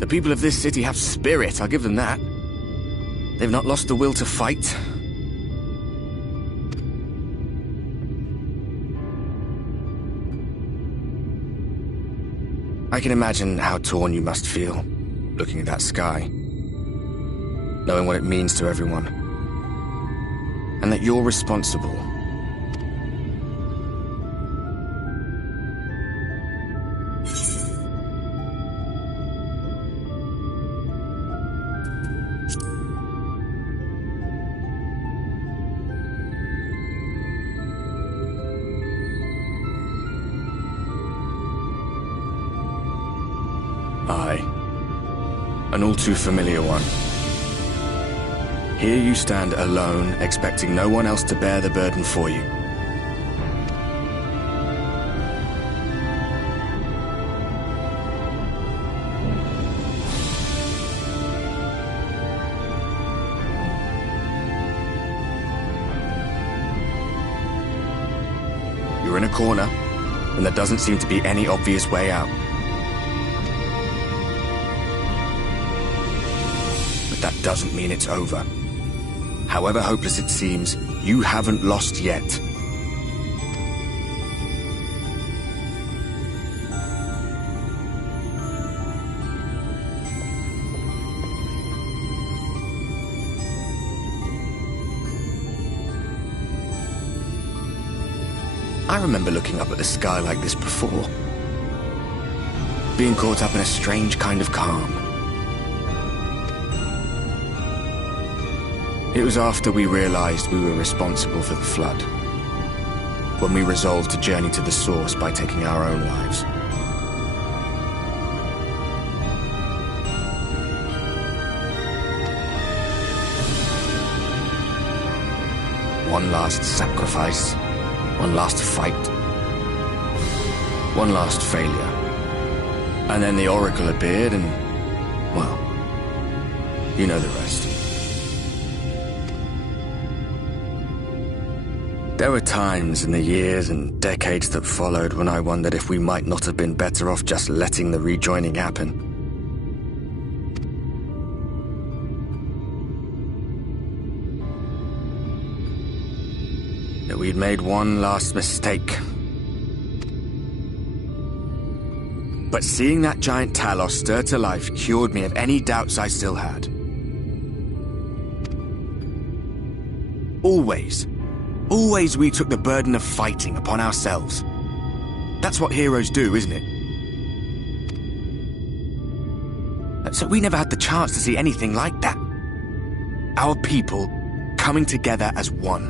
The people of this city have spirit, I'll give them that. They've not lost the will to fight. I can imagine how torn you must feel, looking at that sky, knowing what it means to everyone, and that you're responsible. Aye, an all too familiar one. Here you stand alone, expecting no one else to bear the burden for you. You're in a corner, and there doesn't seem to be any obvious way out. That doesn't mean it's over. However hopeless it seems, you haven't lost yet. I remember looking up at the sky like this before. Being caught up in a strange kind of calm. It was after we realized we were responsible for the flood, when we resolved to journey to the source by taking our own lives. One last sacrifice, one last fight, one last failure. And then the Oracle appeared and, well, you know the rest. There were times in the years and decades that followed when I wondered if we might not have been better off just letting the rejoining happen. That we'd made one last mistake. But seeing that giant Talos stir to life cured me of any doubts I still had. Always we took the burden of fighting upon ourselves. That's what heroes do, isn't it? So we never had the chance to see anything like that. Our people coming together as one.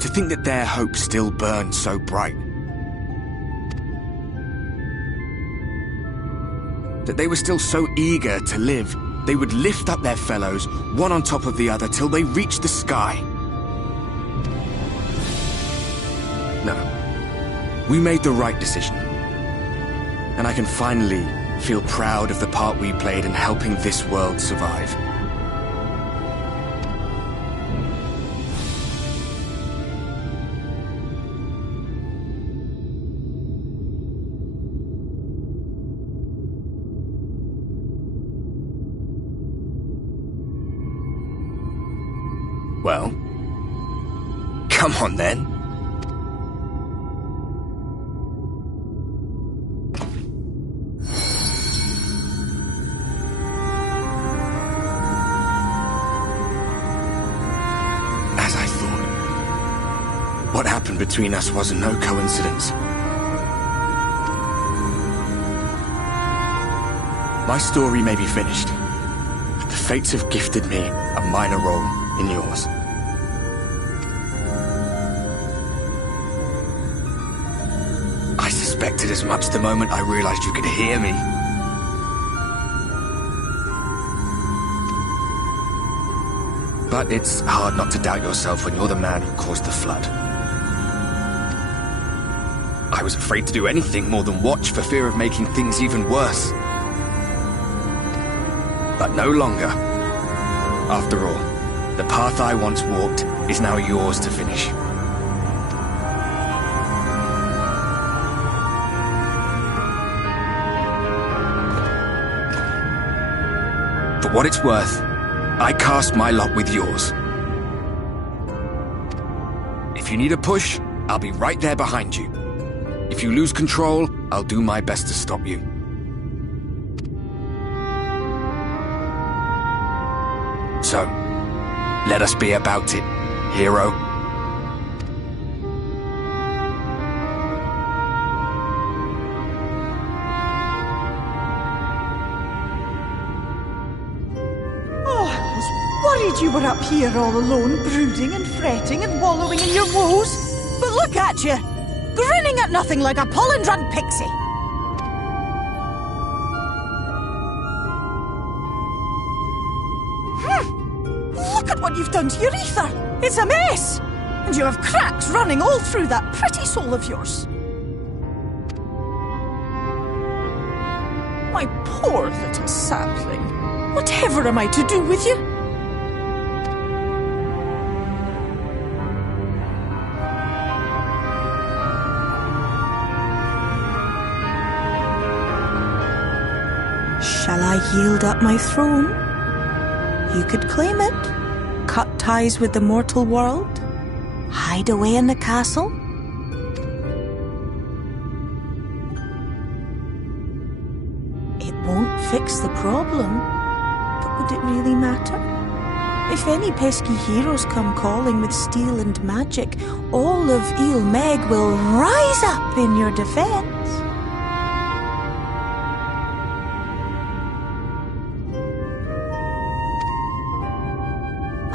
To think that their hope still burned so bright. That they were still so eager to live, they would lift up their fellows, one on top of the other, till they reached the sky. No. We made the right decision. And I can finally feel proud of the part we played in helping this world survive. Well, come on then. As I thought, what happened between us was no coincidence. My story may be finished, but the fates have gifted me a minor role in yours. I suspected as much the moment I realized you could hear me. But it's hard not to doubt yourself when you're the man who caused the flood. I was afraid to do anything more than watch for fear of making things even worse. But no longer. After all, the path I once walked is now yours to finish. what it's worth, I cast my lot with yours. If you need a push, I'll be right there behind you. If you lose control, I'll do my best to stop you. So, let us be about it, hero. You were up here all alone, brooding and fretting and wallowing in your woes. But look at you, grinning at nothing like a pollen-drunk pixie. Look at what you've done to your ether. It's a mess. And you have cracks running all through that pretty soul of yours. My poor little sapling. Whatever am I to do with you? Shall I yield up my throne? You could claim it, cut ties with the mortal world, hide away in the castle. It won't fix the problem, but would it really matter? If any pesky heroes come calling with steel and magic, all of Ilmeg will rise up in your defense.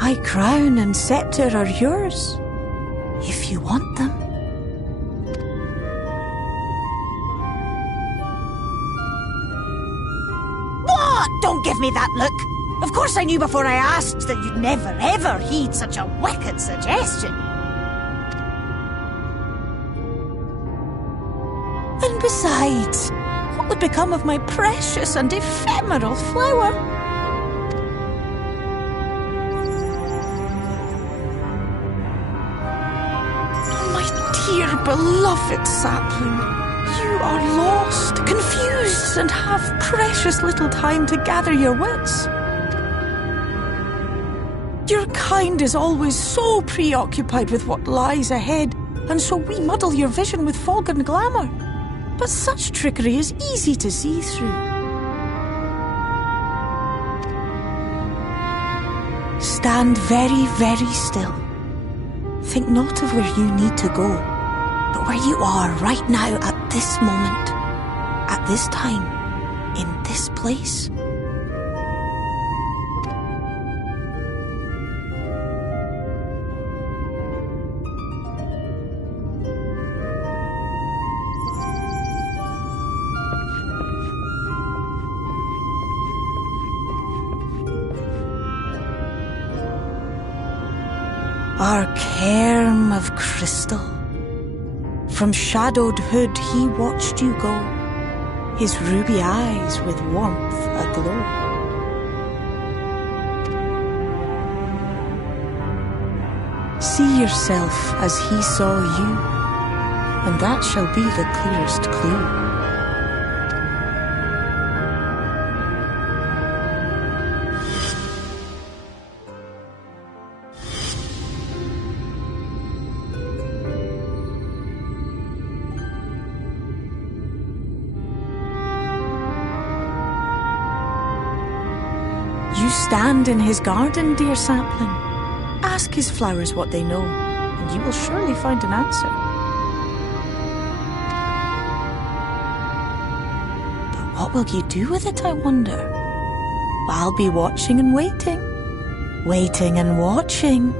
My crown and scepter are yours, if you want them. What? Don't give me that look! Of course I knew before I asked that you'd never ever heed such a wicked suggestion. And besides, what would become of my precious and ephemeral flower? Dear beloved sapling, you are lost, confused, and have precious little time to gather your wits. Your kind is always so preoccupied with what lies ahead, and so we muddle your vision with fog and glamour. But such trickery is easy to see through. Stand very, very still. Think not of where you need to go, but where you are right now at this moment, at this time, in this place. Our cairn of crystal. From shadowed hood he watched you go, his ruby eyes with warmth aglow. See yourself as he saw you, and that shall be the clearest clue. You stand in his garden, dear sapling. Ask his flowers what they know, and you will surely find an answer. But what will you do with it, I wonder? I'll be watching and waiting. Waiting and watching.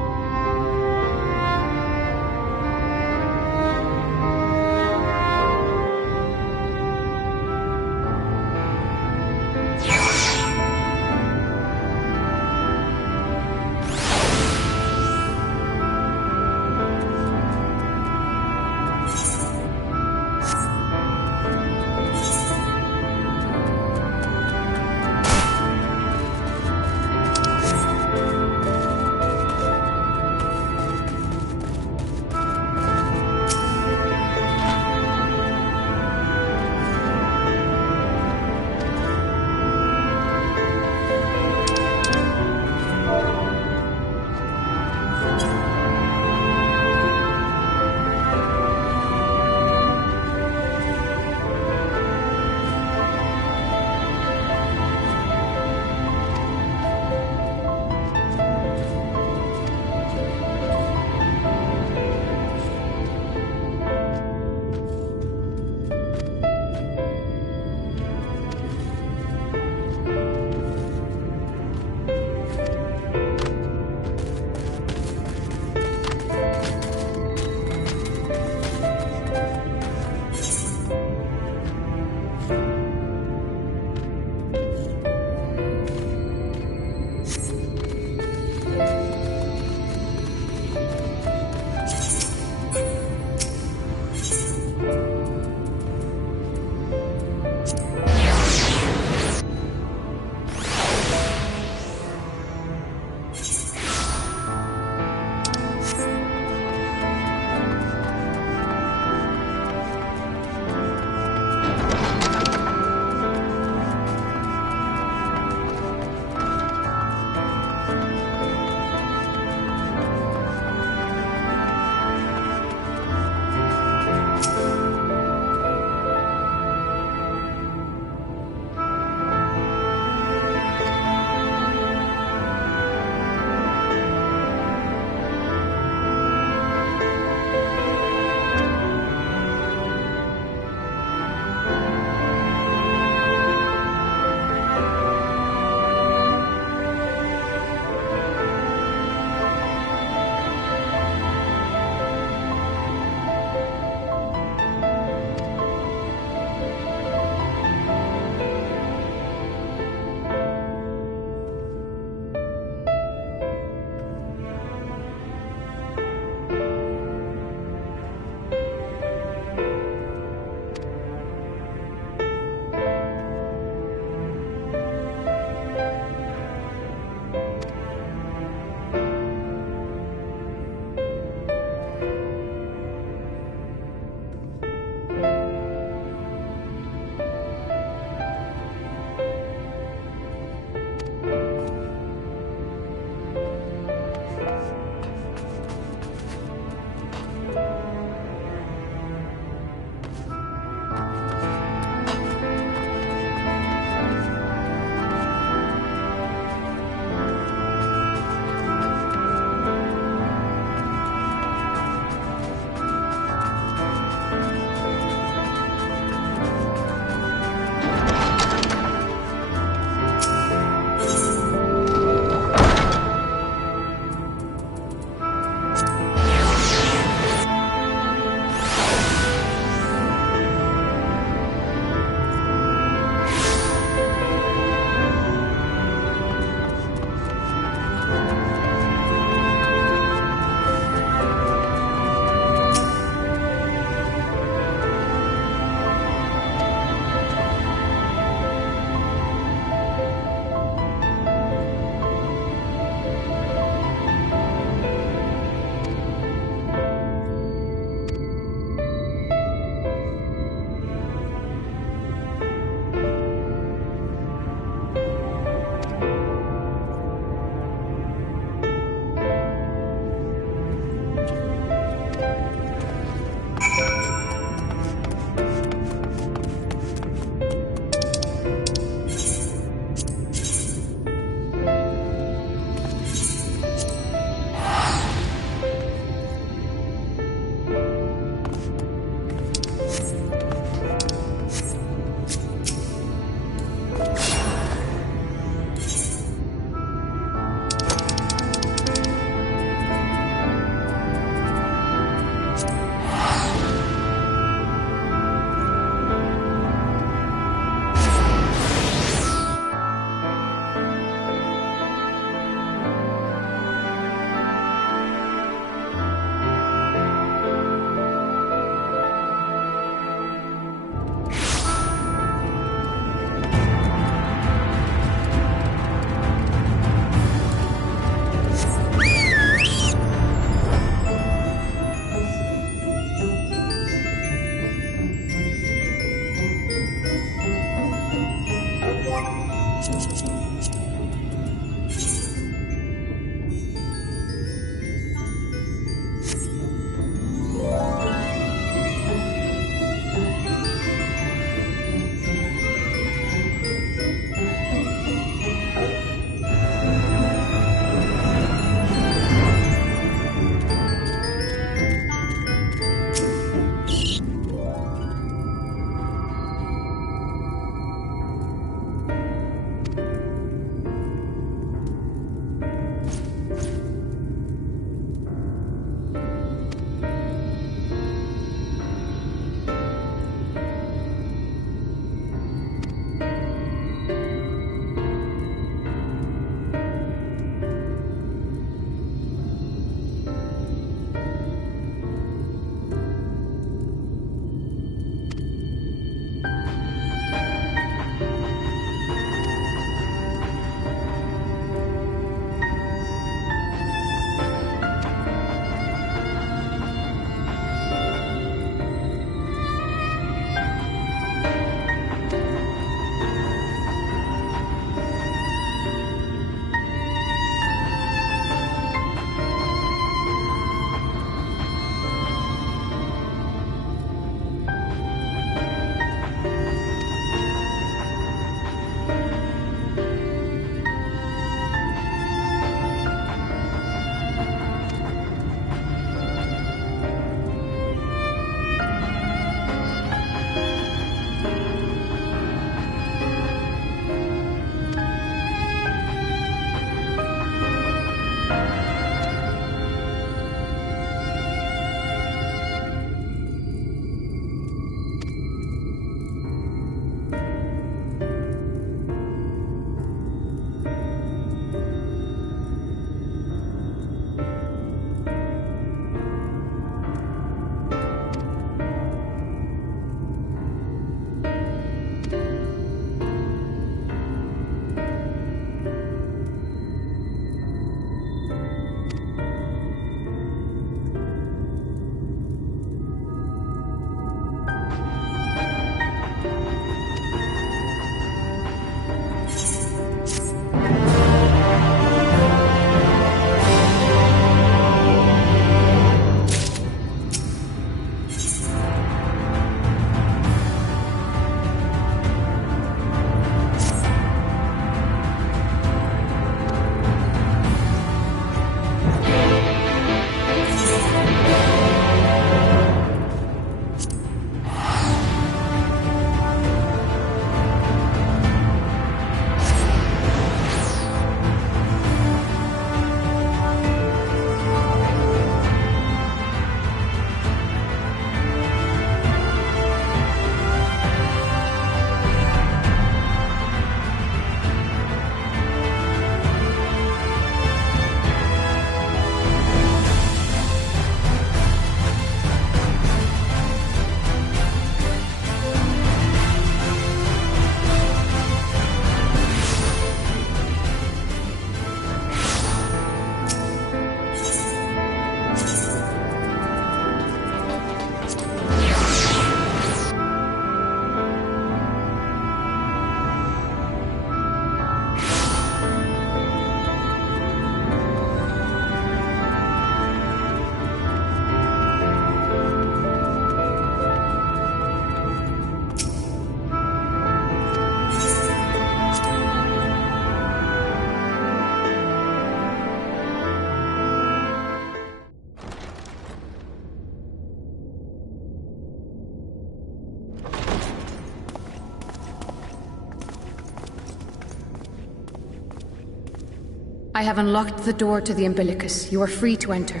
I have unlocked the door to the umbilicus. You are free to enter.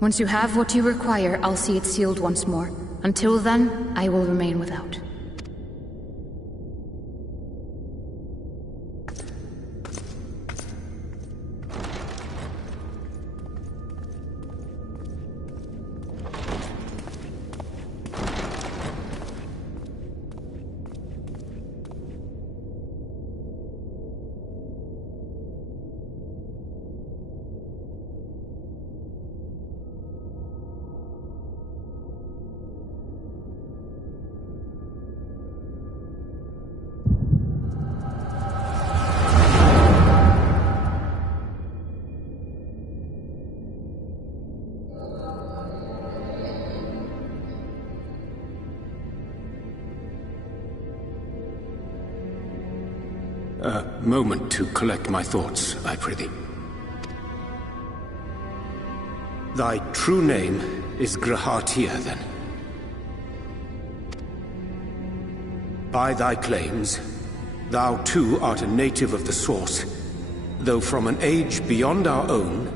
Once you have what you require, I'll see it sealed once more. Until then, I will remain without. A moment to collect my thoughts, I prithee. Thy true name is Grahatia, then? By thy claims, thou too art a native of the Source, though from an age beyond our own,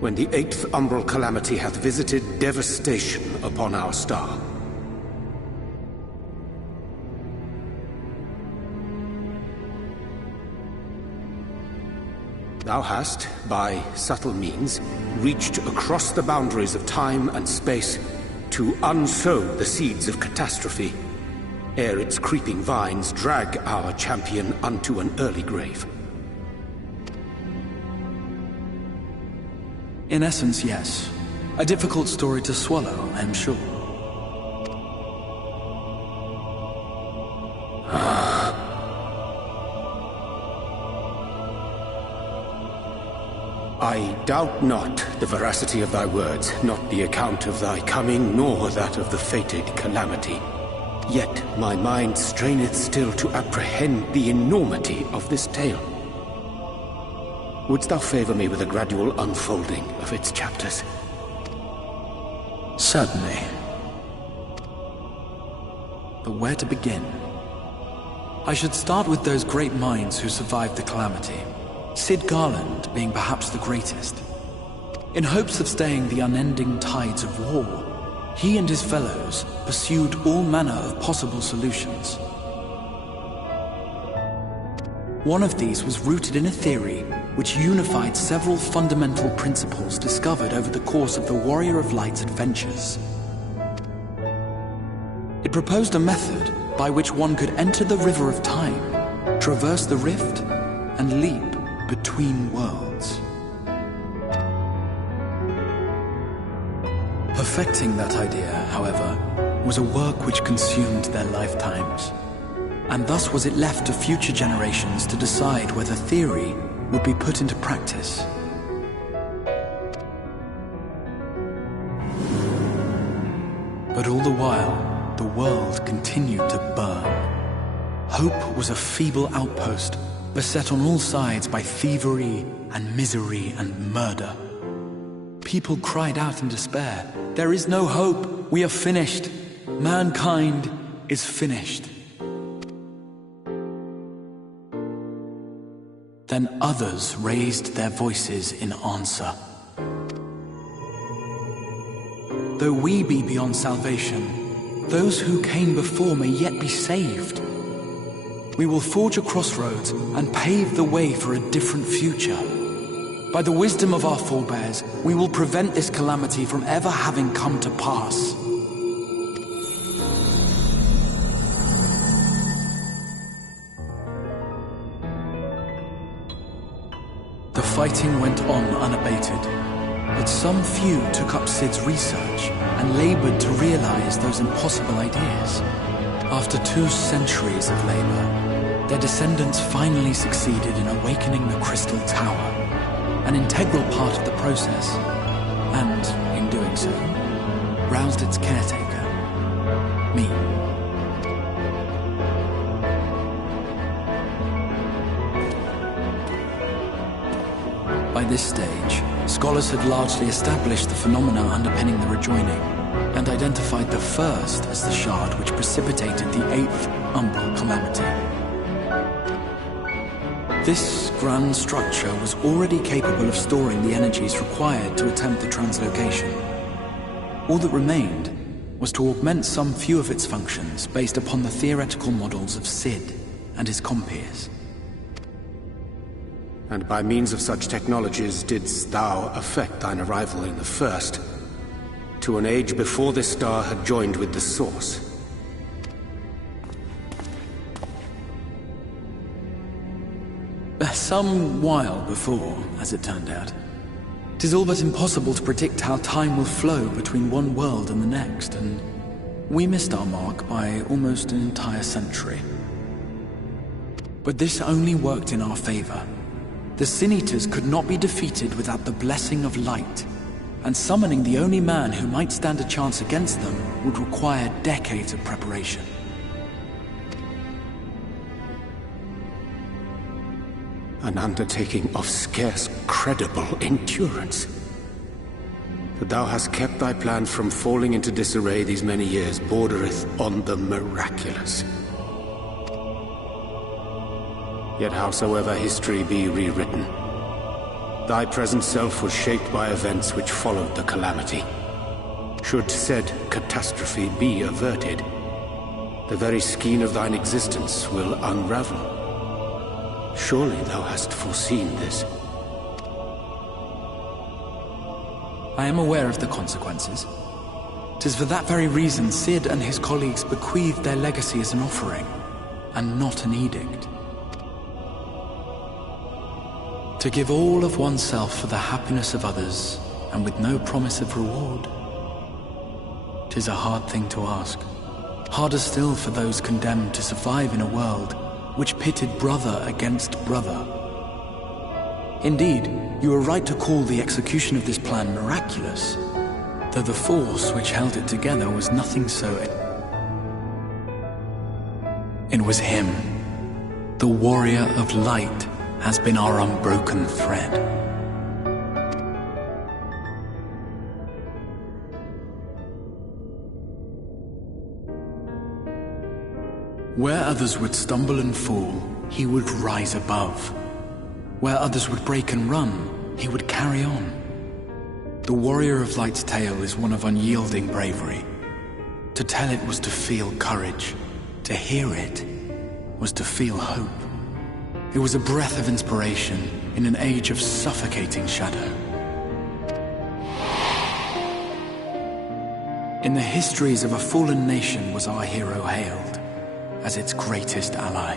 when the 8th umbral calamity hath visited devastation upon our star. Thou hast, by subtle means, reached across the boundaries of time and space to unsow the seeds of catastrophe, ere its creeping vines drag our champion unto an early grave. In essence, yes. A difficult story to swallow, I'm sure. I doubt not the veracity of thy words, not the account of thy coming, nor that of the fated calamity. Yet my mind straineth still to apprehend the enormity of this tale. Wouldst thou favor me with a gradual unfolding of its chapters? Certainly. But where to begin? I should start with those great minds who survived the calamity. Sid Garland being perhaps the greatest. In hopes of staying the unending tides of war, he and his fellows pursued all manner of possible solutions. One of these was rooted in a theory which unified several fundamental principles discovered over the course of the Warrior of Light's adventures. It proposed a method by which one could enter the river of time, traverse the rift, and leap between worlds. Perfecting that idea, however, was a work which consumed their lifetimes, and thus was it left to future generations to decide whether theory would be put into practice. But all the while, the world continued to burn. Hope was a feeble outpost, beset on all sides by thievery and misery and murder. People cried out in despair, "There is no hope, we are finished. Mankind is finished." Then others raised their voices in answer. Though we be beyond salvation, those who came before may yet be saved. We will forge a crossroads and pave the way for a different future. By the wisdom of our forebears, we will prevent this calamity from ever having come to pass. The fighting went on unabated, but some few took up Sid's research and labored to realize those impossible ideas. After 2 centuries of labor, their descendants finally succeeded in awakening the Crystal Tower, an integral part of the process, and, in doing so, roused its caretaker, me. By this stage, scholars had largely established the phenomena underpinning the rejoining, and identified the first as the shard which precipitated the 8th umbral calamity. This grand structure was already capable of storing the energies required to attempt the translocation. All that remained was to augment some few of its functions based upon the theoretical models of Sid and his compeers. And by means of such technologies didst thou effect thine arrival in the First, to an age before this star had joined with the Source. Some while before, as it turned out. 'Tis all but impossible to predict how time will flow between one world and the next, and we missed our mark by almost an entire century. But this only worked in our favor. The Sin Eaters could not be defeated without the blessing of light, and summoning the only man who might stand a chance against them would require decades of preparation. An undertaking of scarce credible endurance. That thou hast kept thy plan from falling into disarray these many years bordereth on the miraculous. Yet howsoever history be rewritten, thy present self was shaped by events which followed the calamity. Should said catastrophe be averted, the very skein of thine existence will unravel. Surely thou hast foreseen this. I am aware of the consequences. 'Tis for that very reason Sid and his colleagues bequeathed their legacy as an offering, and not an edict. To give all of oneself for the happiness of others, and with no promise of reward. 'Tis a hard thing to ask. Harder still for those condemned to survive in a world which pitted brother against brother. Indeed, you are right to call the execution of this plan miraculous, though the force which held it together was nothing so. It was him. The warrior of light has been our unbroken thread. Where others would stumble and fall, he would rise above. Where others would break and run, he would carry on. The warrior of light's tale is one of unyielding bravery. To tell it was to feel courage. To hear it was to feel hope. It was a breath of inspiration in an age of suffocating shadow. In the histories of a fallen nation was our hero hailed as its greatest ally.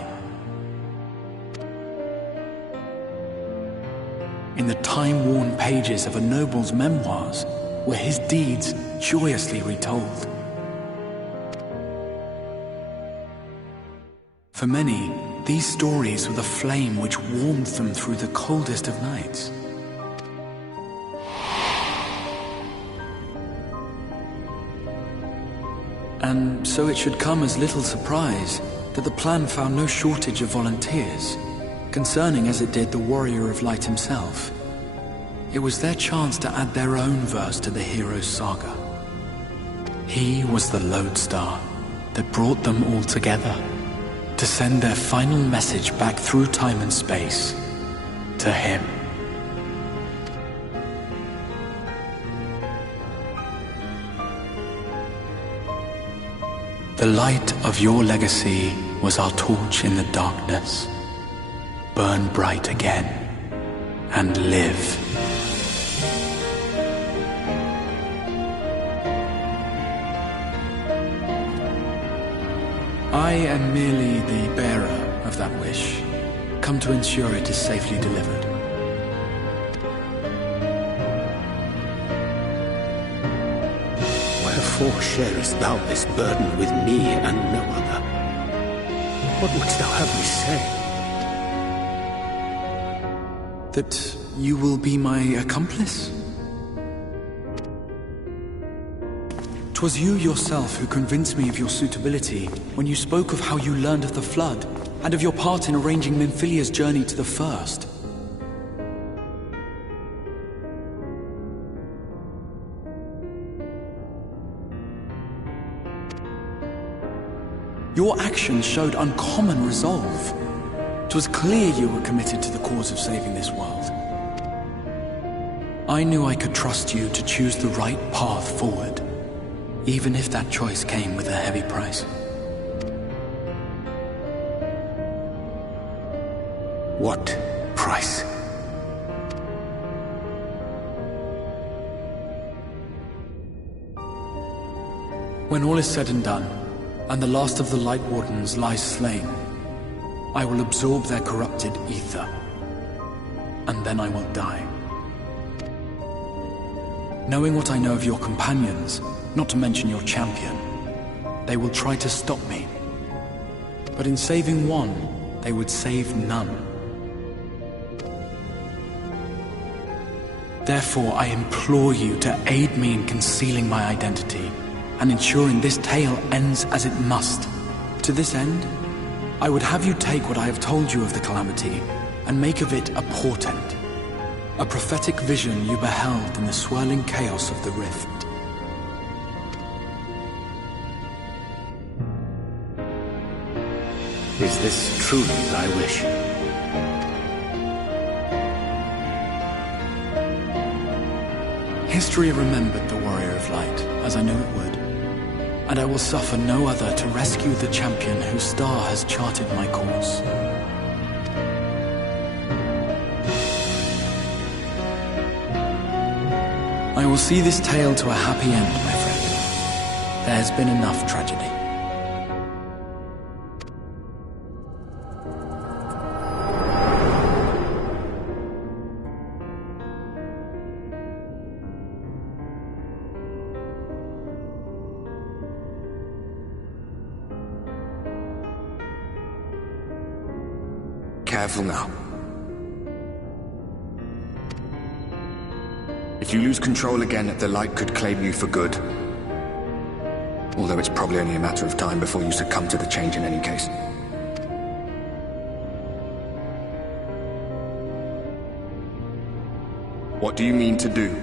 In the time-worn pages of a noble's memoirs were his deeds joyously retold. For many, these stories were the flame which warmed them through the coldest of nights. And so it should come as little surprise that the plan found no shortage of volunteers, concerning as it did the warrior of light himself. It was their chance to add their own verse to the hero's saga. He was the lodestar that brought them all together, to send their final message back through time and space to him. The light of your legacy was our torch in the darkness. Burn bright again and live. I am merely the bearer of that wish, come to ensure it is safely delivered. Wherefore sharest thou this burden with me and no other? What wouldst thou have me say? That you will be my accomplice? 'Twas you yourself who convinced me of your suitability when you spoke of how you learned of the Flood, and of your part in arranging Minfilia's journey to the First. Your actions showed uncommon resolve. It was clear you were committed to the cause of saving this world. I knew I could trust you to choose the right path forward, even if that choice came with a heavy price. What price? When all is said and done, and the last of the Light Wardens lies slain, I will absorb their corrupted ether, and then I will die. Knowing what I know of your companions, not to mention your champion, they will try to stop me. But in saving one, they would save none. Therefore, I implore you to aid me in concealing my identity, and ensuring this tale ends as it must. To this end, I would have you take what I have told you of the Calamity, and make of it a portent. A prophetic vision you beheld in the swirling chaos of the Rift. Is this truly thy wish? History remembered the Warrior of Light, as I knew it would. And I will suffer no other to rescue the champion whose star has charted my course. I will see this tale to a happy end, my friend. There has been enough tragedy. Careful now. If you lose control again, the Light could claim you for good. Although it's probably only a matter of time before you succumb to the change in any case. What do you mean to do?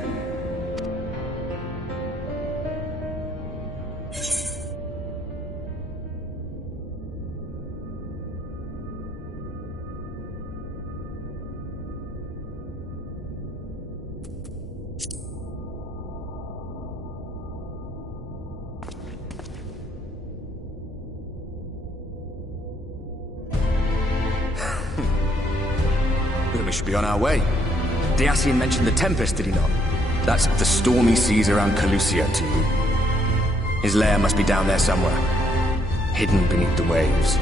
We should be on our way. Diassian mentioned the Tempest, did he not? That's the stormy seas around Calusia to you. His lair must be down there somewhere, hidden beneath the waves.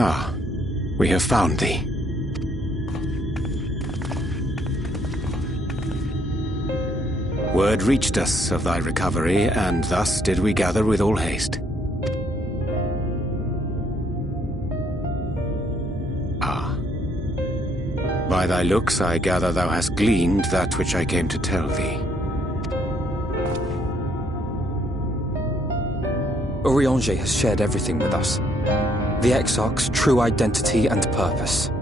Ah, we have found thee. Word reached us of thy recovery, and thus did we gather with all haste. Ah. By thy looks I gather thou hast gleaned that which I came to tell thee. Urianger has shared everything with us. The Exarch's true identity and purpose.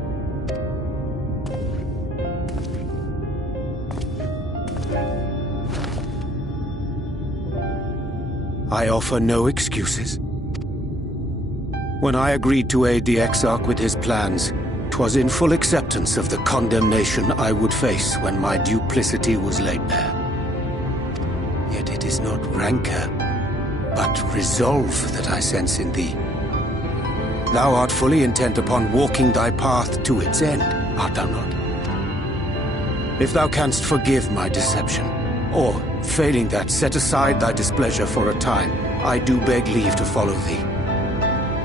I offer no excuses. When I agreed to aid the Exarch with his plans, 'twas in full acceptance of the condemnation I would face when my duplicity was laid bare. Yet it is not rancor, but resolve that I sense in thee. Thou art fully intent upon walking thy path to its end, art thou not? If thou canst forgive my deception, or, failing that, set aside thy displeasure for a time, I do beg leave to follow thee.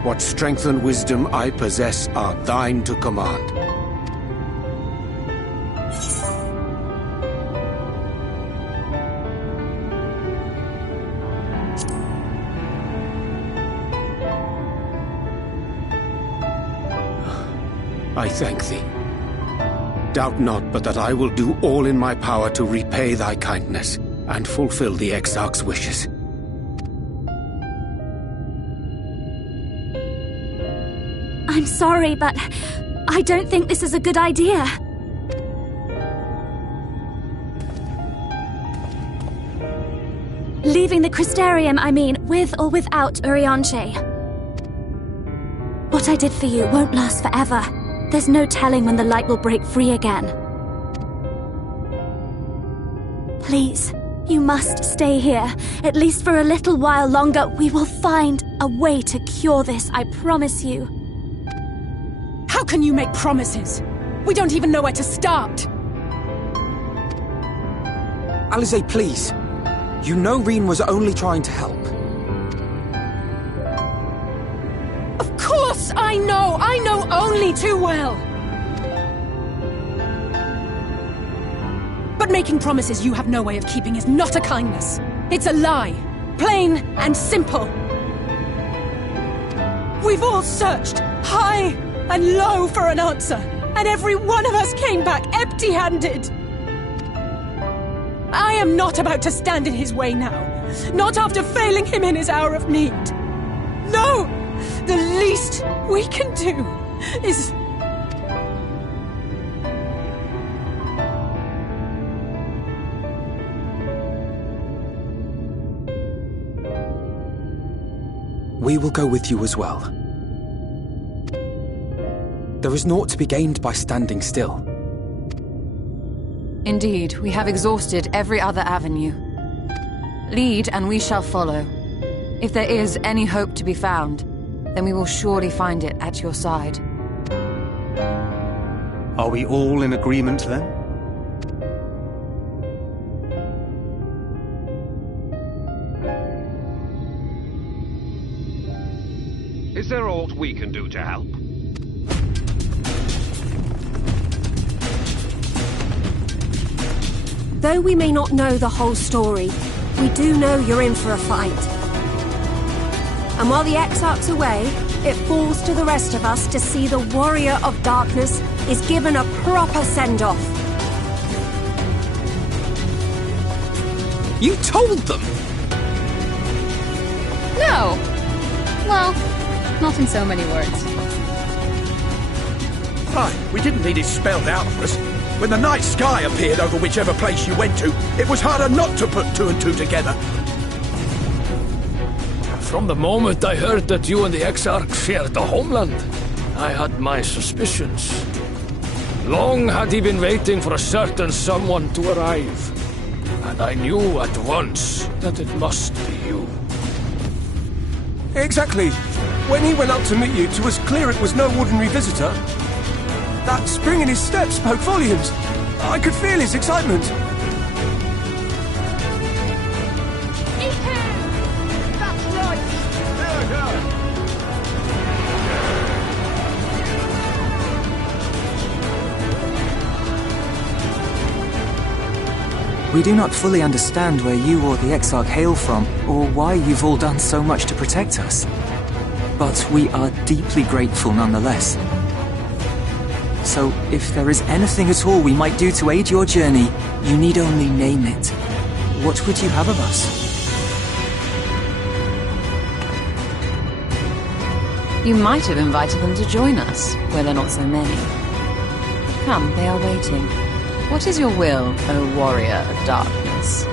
What strength and wisdom I possess are thine to command. I thank thee. Doubt not but that I will do all in my power to repay thy kindness and fulfill the Exarch's wishes. I'm sorry, but I don't think this is a good idea. Leaving the Crystarium, I mean, with or without Urianger. What I did for you won't last forever. There's no telling when the light will break free again. Please, you must stay here, at least for a little while longer. We will find a way to cure this, I promise you. How can you make promises? We don't even know where to start. Alize, please. You know Reen was only trying to help. Of course I know! I know only too well! But making promises you have no way of keeping is not a kindness. It's a lie. Plain and simple. We've all searched, high and low, for an answer, and every one of us came back empty-handed. I am not about to stand in his way now. Not after failing him in his hour of need. No! The least we can do is... We will go with you as well. There is naught to be gained by standing still. Indeed, we have exhausted every other avenue. Lead, and we shall follow. If there is any hope to be found, then we will surely find it at your side. Are we all in agreement, then? Is there aught we can do to help? Though we may not know the whole story, we do know you're in for a fight. And while the Exarch's away, it falls to the rest of us to see the Warrior of Darkness is given a proper send-off. You told them! No! Well, not in so many words. Aye, we didn't need it spelled out for us. When the night sky appeared over whichever place you went to, it was harder not to put two and two together. From the moment I heard that you and the Exarch shared the homeland, I had my suspicions. Long had he been waiting for a certain someone to arrive, and I knew at once that it must be you. Exactly. When he went up to meet you, it was clear it was no ordinary visitor. That spring in his step spoke volumes. I could feel his excitement. Eat him! That's right! We do not fully understand where you or the Exarch hail from, or why you've all done so much to protect us. But we are deeply grateful nonetheless. So, if there is anything at all we might do to aid your journey, you need only name it. What would you have of us? You might have invited them to join us, where there are not so many. Come, they are waiting. What is your will, O warrior of darkness?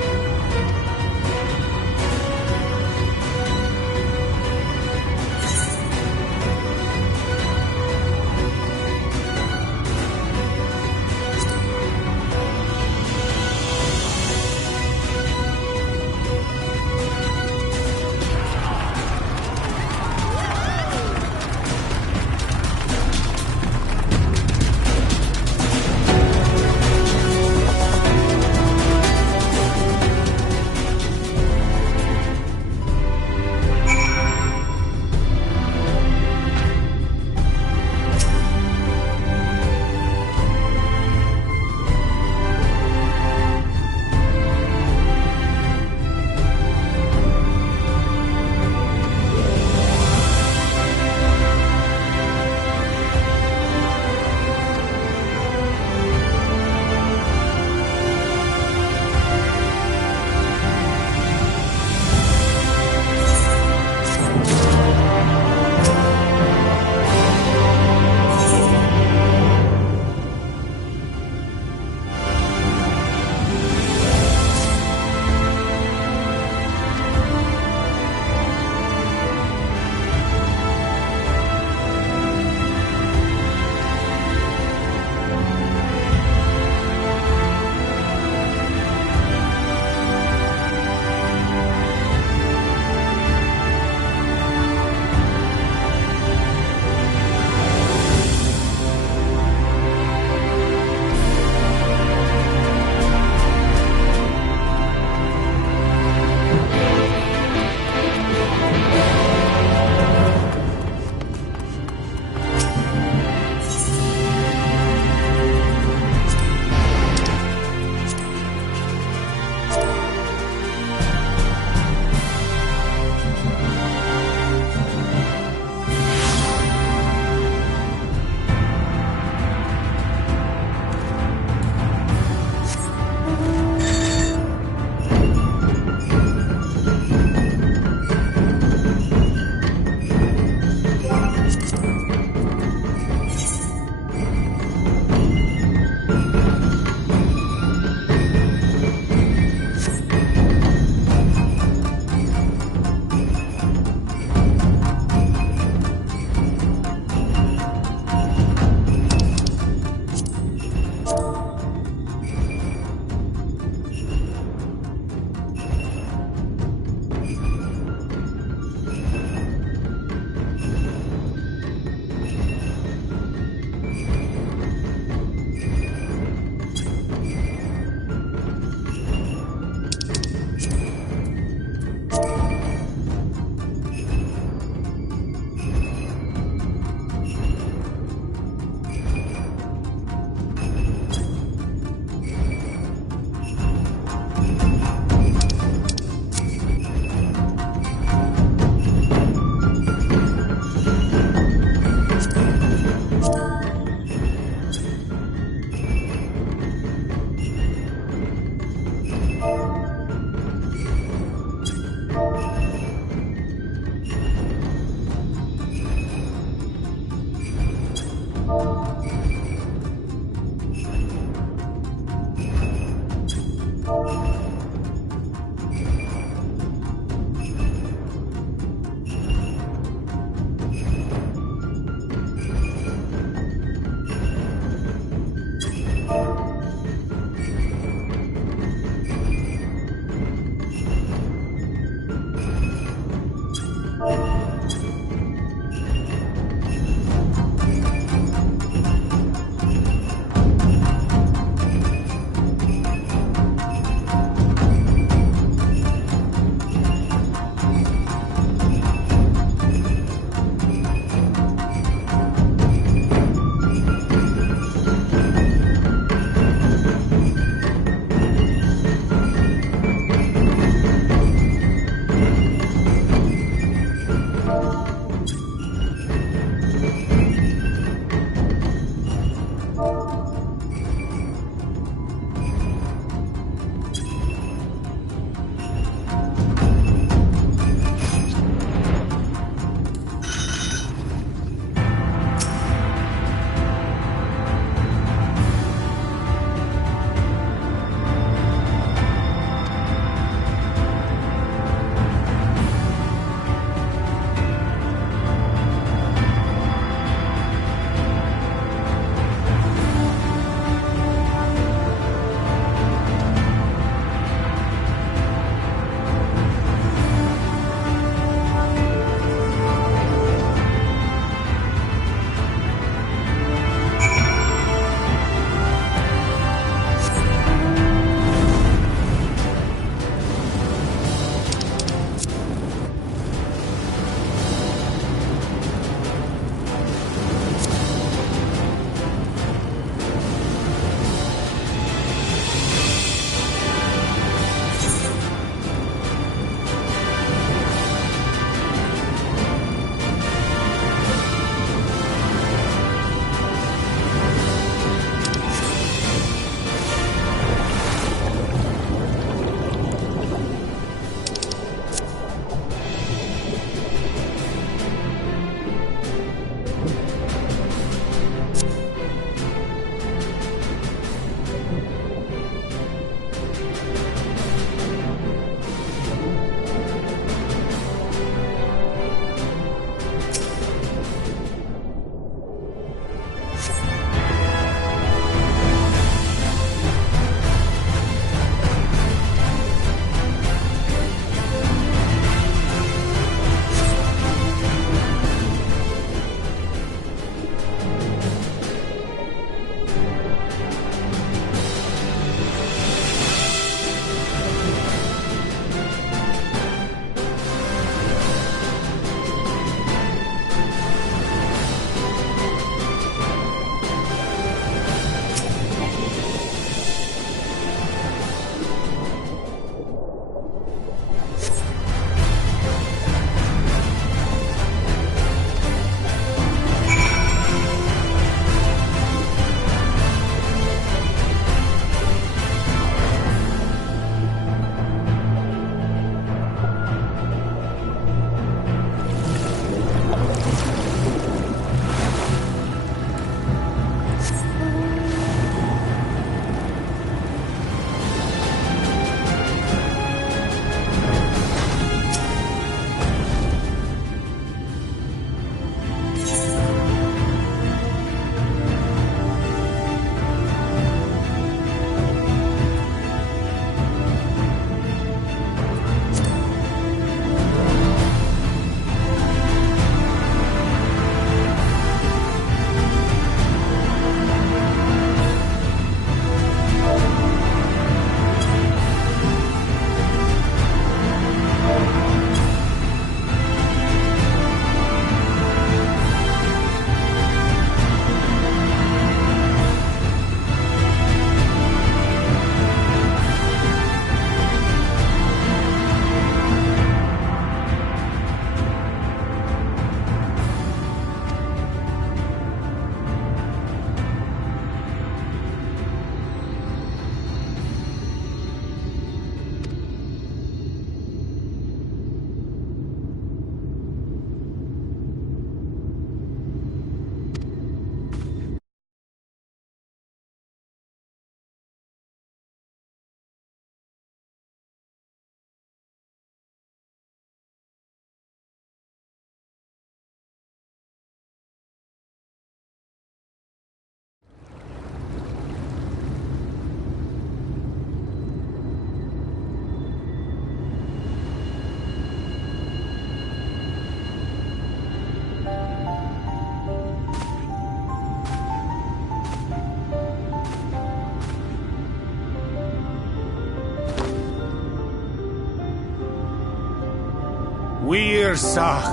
Wir Sach,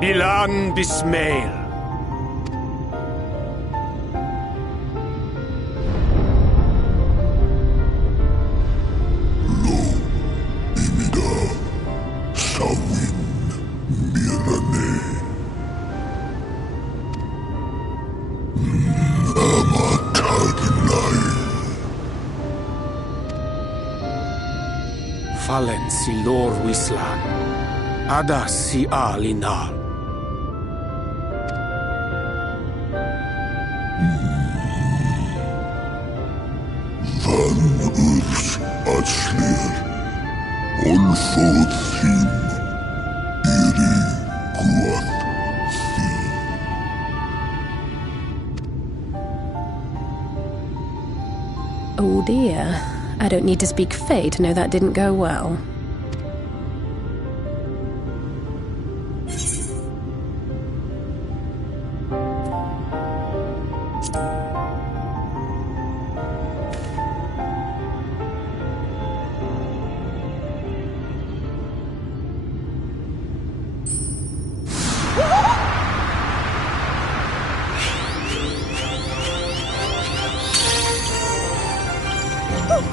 Bilan Bismail. Fallen si lor wislan, ada si alinal. Van urs atslir, olfod thim, iri guath thi. Oh dear. I don't need to speak Fey to know that didn't go well.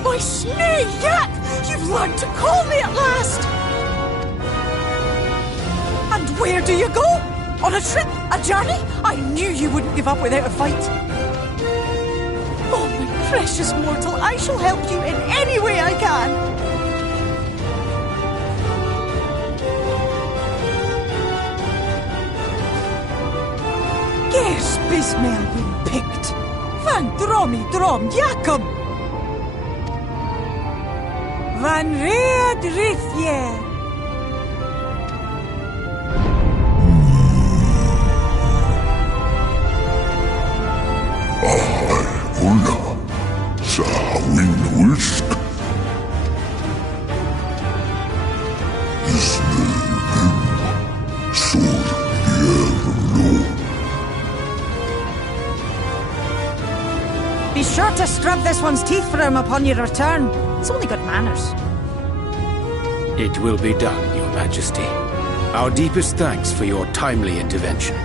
My snake yak! You've learned to call me at last! And where do you go? On a trip? A journey? I knew you wouldn't give up without a fight. Oh, my precious mortal, I shall help you in any way I can. Gers Bismail been picked. Van dromi drom Jacob. Van Red Rithje. Ahai Ulla, Sahawin Ulsk. Isnel Vim, Sur Vierlo. Be sure to scrub this one's teeth for him upon your return. It's only good manners. It will be done, Your Majesty. Our deepest thanks for your timely intervention.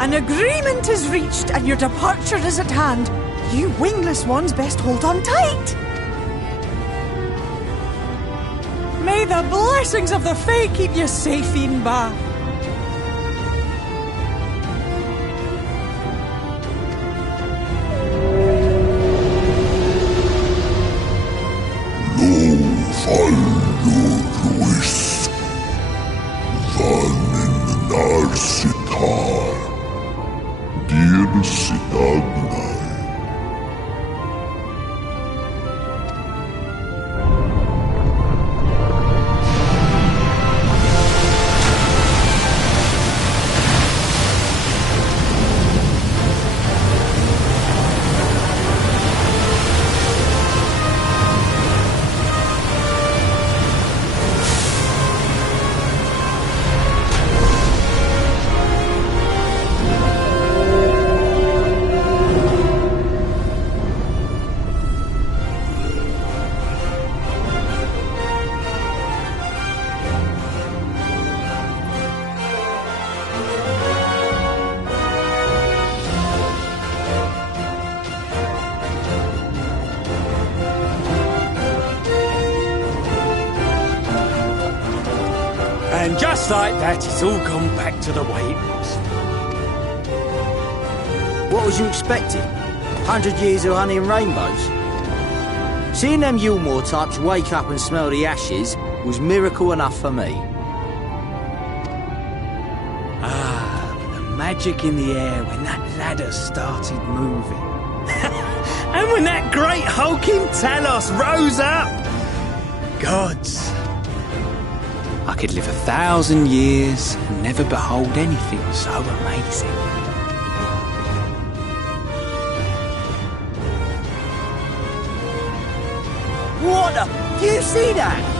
An agreement is reached and your departure is at hand. You wingless ones best hold on tight. May the blessings of the Fae keep you safe, Inba. And just like that, it's all gone back to the way it was. What was you expecting? 100 years of honey and rainbows? Seeing them Yulmore types wake up and smell the ashes was miracle enough for me. Ah, the magic in the air when that ladder started moving. And when that great hulking Talos rose up! Gods! I could live 1,000 years and never behold anything so amazing. What the? Do you see that?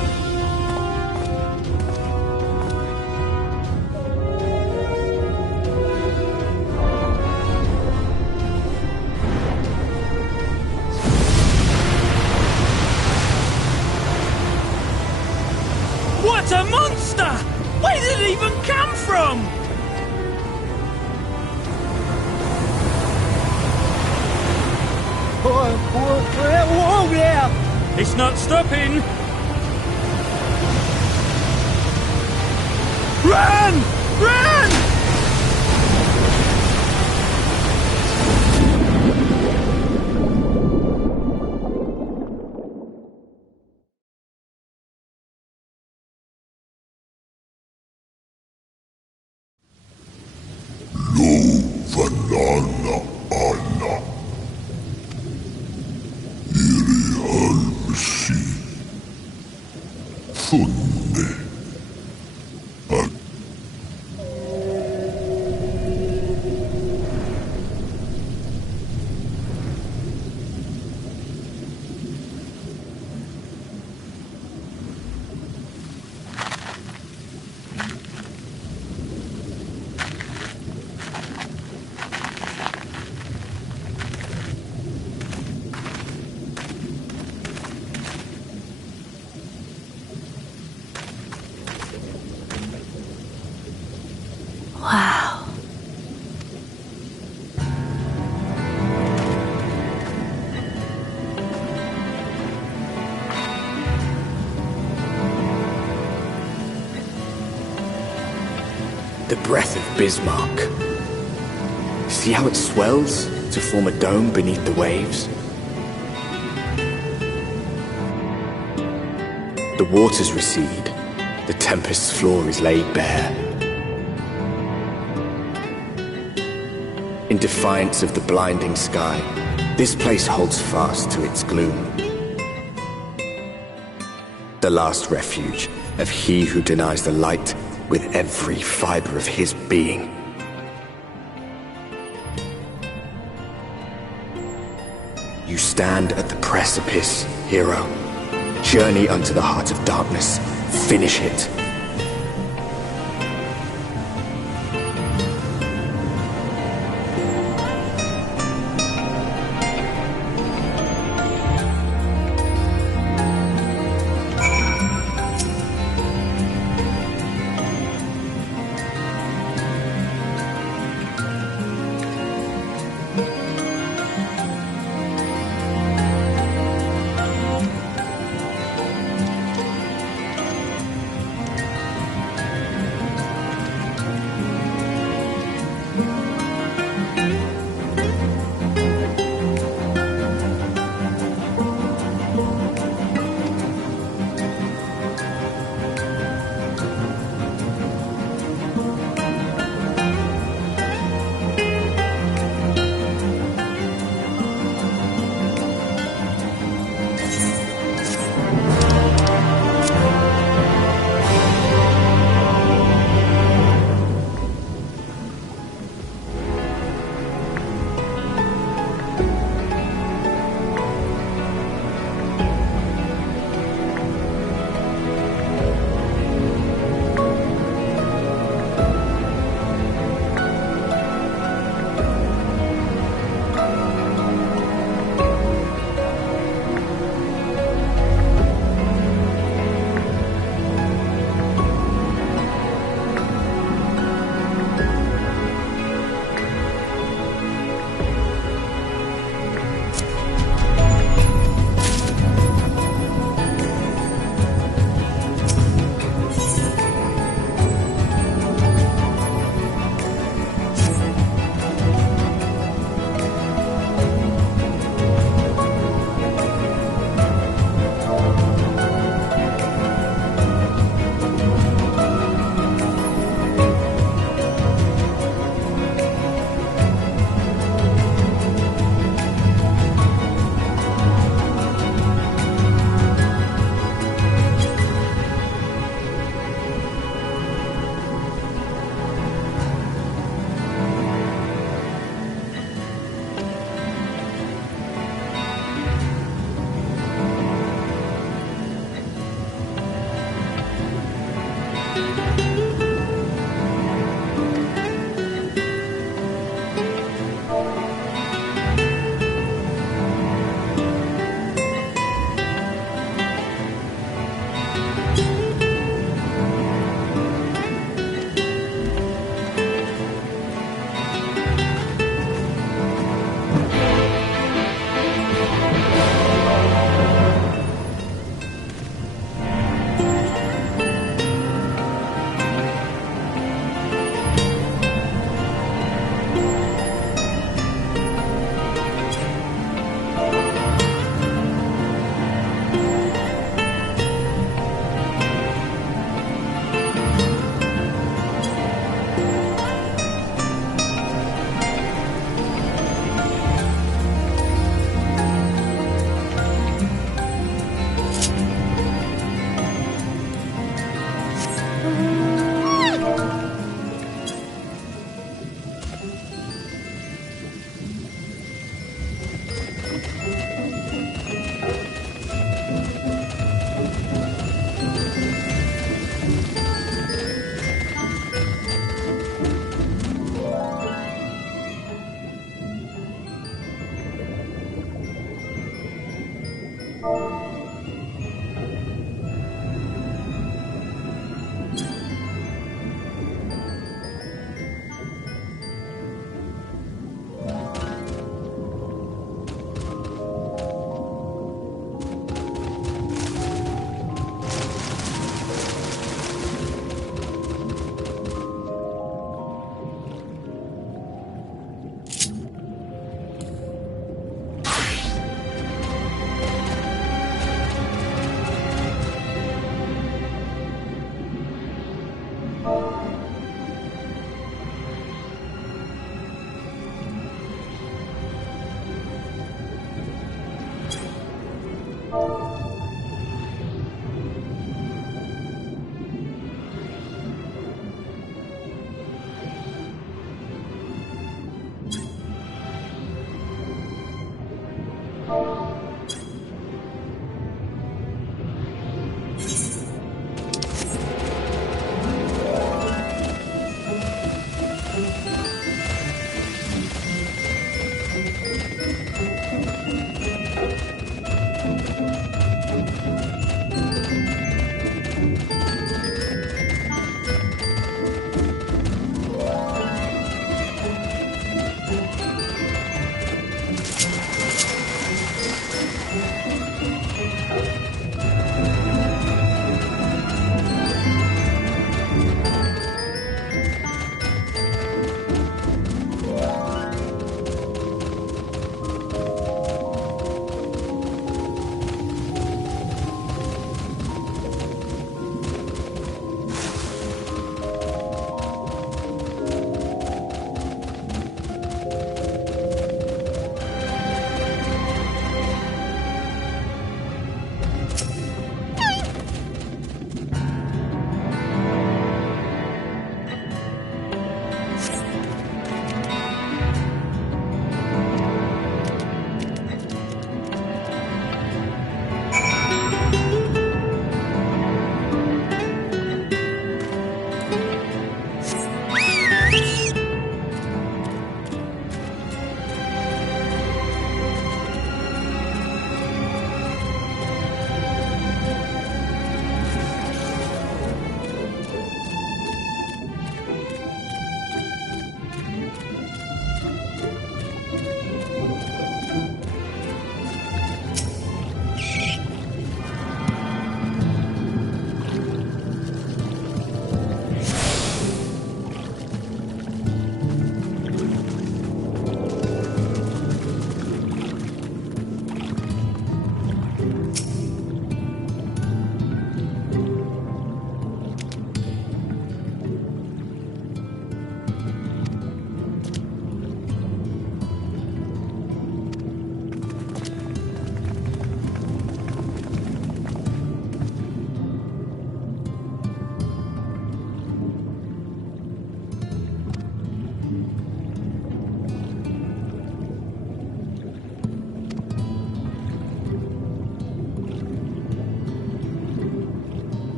That's a monster! Where did it even come from? Whoa there! It's not stopping! Run! Run! Vanana Anna Iri Halmsi Funne Wow. The breath of Bismarck. See how it swells to form a dome beneath the waves? The waters recede. The tempest's floor is laid bare. In defiance of the blinding sky, this place holds fast to its gloom. The last refuge of he who denies the light with every fiber of his being. You stand at the precipice, hero. Journey unto the heart of darkness. Finish it.